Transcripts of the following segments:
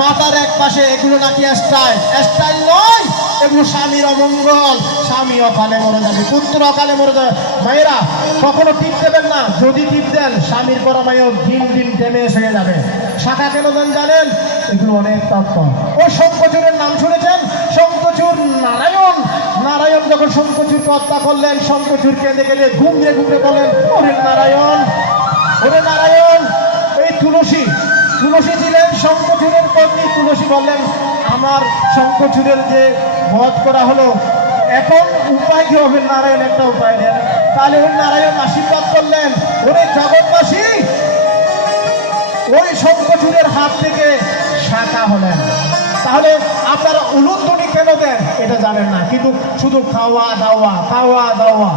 মাথার এক পাশে, এগুলো নাকি স্টাইল, স্টাইল নয়, এগুলো স্বামীর অমঙ্গল। স্বামী অকালে মরে যাবে, পুত্র অকালে মরে যাবে। মায়েরা কখনো টিপ দেবেন না, যদি টিপ দেন স্বামীর পর মায়েও দিন দিন টেনে এসে যাবে। শাখা কেন দেন জানেন? এগুলো অনেক তত্ত্ব। ওই শঙ্কচূড়ের নাম শুনেছেন? শঙ্কচূড় নারায়ণ, নারায়ণ যখন শঙ্কচূড়কে হত্যা করলেন, শঙ্কচূড় কেঁদে গেলে ঘুমড়ে ঘুমড়ে বলেন, ওরে নারায়ণ, ওরে নারায়ণ। এই তুলসী, তুলসী ছিলেন শঙ্কচূড়ের পত্নী। তুলসী বললেন, আমার শঙ্কচূড়ের যে বধ করা হলো, এখন উপায় কি হবে? নারায়ণ একটা উপায় দেন। তাহলে ওই নারায়ণ আশীর্বাদ করলেন, ওরে জগৎবাসী, ওই শঙ্কচূড়ের হাত থেকে শাখা হলেন। তাহলে আপনারা উলুধ্বনি কেন দেন এটা জানেন না, কিন্তু শুধু খাওয়া দাওয়া, খাওয়া দাওয়া,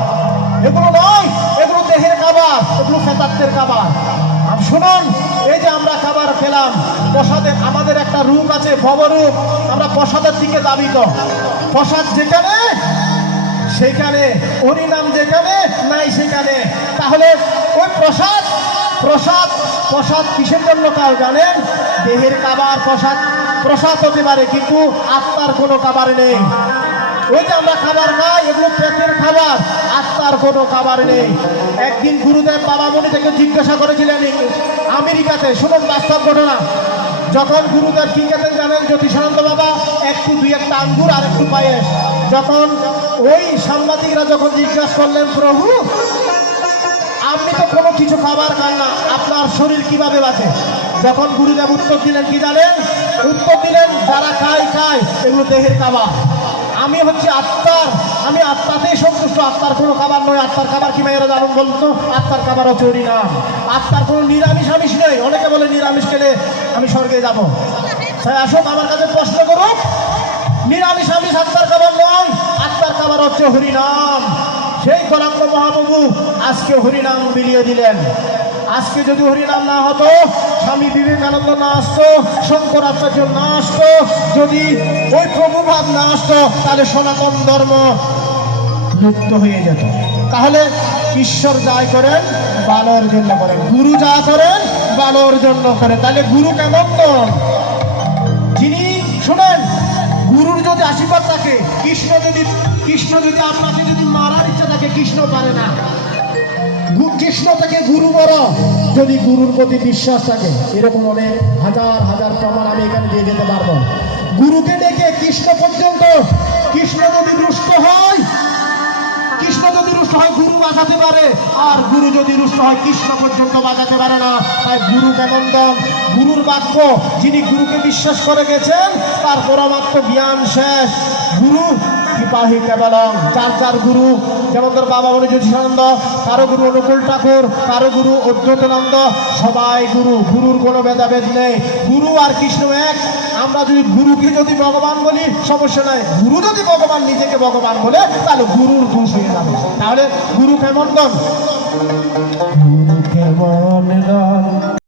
এগুলো নয়, এগুলো দেহের খাবার, এগুলো ফেতাত্তের খাবার। শুনুন, এই যে আমরা খাবার খেলাম, প্রসাদের আমাদের একটা রূপ আছে, ভবরূপ। আমরা প্রসাদের দিকে দাবিত। প্রসাদ যেখানে সেখানে, হরিনাম যেখানে নাই সেখানে। তাহলে ওই প্রসাদ, প্রসাদ, প্রসাদ কিসের জন্য খাও জানেন? দেহের খাবার। প্রসাদ, প্রসাদ হতে পারে, কিন্তু আত্মার কোনো খাবার নেই। ওই যে আমরা খাবার খাই, এগুলো পেটের খাবার, আত্মার কোনো খাবার নেই। একদিন গুরুদেব বাবামণি থেকে জিজ্ঞাসা করেছিলেন আমেরিকাতে, শুনুন বাস্তব ঘটনা। যখন গুরুদেব কি খেতেন জানেন? জ্যোতিষানন্দ বাবা একটু দুই একটা আঙ্গুর আর একটু পায়েস। যখন ওই সাংবাদিকরা যখন জিজ্ঞাসা করলেন, প্রভু আপনি তো কোনো কিছু খাবার খান না, আপনার শরীর কিভাবে বাঁচে? যখন গুরুদেব উত্তর দিলেন কি জানেন? উত্তর দিলেন, যারা খায় খায়, এগুলো দেহের খাবার। আমি হচ্ছে আত্মার, আমি আত্মাতেই সন্তুষ্ট, আত্মার কোনো খাবার নয়। আত্মার খাবার কি মেয়েরা জানুন বলতো? আত্মার খাবার হচ্ছে হরিনাম। আত্মার কোনো নিরামিষ আমিষ নেই। অনেকে বলে নিরামিষ খেলে আমি স্বর্গে যাব। তাই আসুক আমার কাছে প্রশ্ন করুক, নিরামিষ আমিষ আত্মার খাবার নয়, আত্মার খাবার হচ্ছে হরিনাম। সেই গৌরাঙ্গ মহাপ্রভু আজকে হরিনাম বিলিয়ে দিলেন। আজকে যদি হরিনাম না হতো, স্বামী বিবেকানন্দ না আসতো, শঙ্করাচার্য না আসতো, যদি ওই প্রভুভাব না আসতো, তাহলে সনাতন ধর্ম লুপ্ত হয়ে যেত। তাহলে ঈশ্বর যা করেন ভালোর জন্য করেন, গুরু যা করেন ভালোর জন্য করেন। তাহলে গুরু কেমন নন? যিনি শুনেন, গুরুর যদি আশীর্বাদ থাকে, কৃষ্ণ যদি আপনাকে যদি মারার ইচ্ছা থাকে, কৃষ্ণ পারে না। কৃষ্ণ থেকে গুরু বড়, যদি গুরুর প্রতি বিশ্বাস থাকে। এরকম অনেক হাজার হাজার প্রমাণ আমি এখানে দিয়ে যেতে পারবো। গুরুকে ডেকে কৃষ্ণ পর্যন্ত, কৃষ্ণ যদি রুষ্ট হয়, কৃষ্ণ যদি রুষ্ট হয় গুরু বাঁচাতে পারে, আর গুরু যদি রুষ্ট হয় কৃষ্ণ পর্যন্ত বাঁচাতে পারে না। তাই গুরু কেমন দম? গুরুর বাক্য, যিনি গুরুকে বিশ্বাস করে গেছেন তার পরমাত্ম জ্ঞান শেষ। গুরু কৃপাহি কেবলং, যার যার গুরু, যেমন তোর বাবা বলে জ্যোতিষানন্দ, কারো গুরু অনুকূল ঠাকুর, কারো গুরু অদ্বৈতানন্দ, সবাই গুরু। গুরুর কোনো ভেদাভেদ নেই, গুরু আর কৃষ্ণ এক। আমরা যদি গুরুকে যদি ভগবান বলি সমস্যা নাই, গুরু যদি ভগবান নিজেকে ভগবান বলে তাহলে গুরুর দোষ হয়ে যাবে। তাহলে গুরু কেমন দন? গুরু কেমন দন?